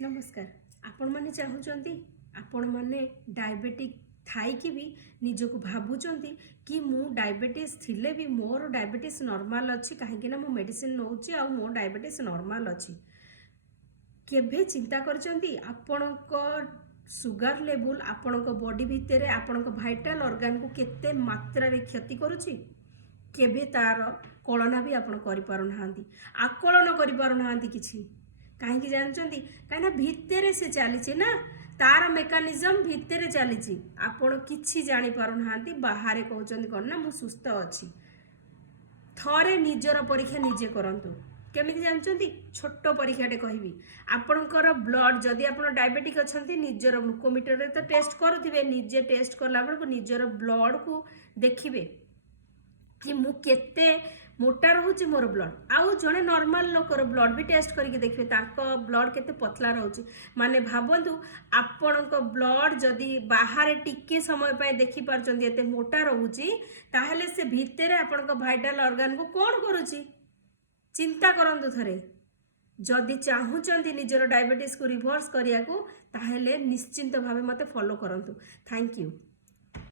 नमस्कार। आपण माने चाहूचंती आपण माने डायबिटिक थाई भी निजको भावुचंती कि मु डायबिटीज थिले भी मोर डायबिटीज नॉर्मल अच्छी कहीं ना मु मेडिसिन नौची आ मो डायबिटीज नॉर्मल अच्छी केभे चिंता करचंती आपणको सुगर लेवल आपणको बॉडी भितर आपणको वाइटल ऑर्गन को केते मात्रा रे क्षति करूची केभे तार कलना भी आपण करि पारु नाहंती आकलन करि पारु नाहंती किछि कहीं जानते कहीं भितर से चली ना तार मेकानिजम भितर चली आपण कि जापार ना बाहर कहते कौन ना मुझ सुस्थ अच्छी थरे निजर परीक्षा निजे करंतु केमी जानते छोट परीक्षाटे कहबी आपणकर ब्लड जदि आप डायबिटिक अच्छा निजर ग्लुकोमीटर रे तो टेस्ट करुवे निजे टेस्ट कला बेलू निजर ब्लड को देखिए कि मु केते मोटा रोचे मोर ब्लड आउ जड़े नॉर्मल लोकर ब्लड भी टेस्ट करके देखिए ब्लड केते पतला रोचे माने भावंतु आपण ब्लड जदि बाहर टिके समय पाए देखि पारचंदी एते मोटा रोची ताहले से भितर आपण वाइटल ऑर्गन को कौन करूची चिंता करंतु थरे जदि चाहूचंदी निजर डायबिटीज को रिवर्स करिया को ताहले निश्चिंत भावे मते फॉलो करंतु। Thank you.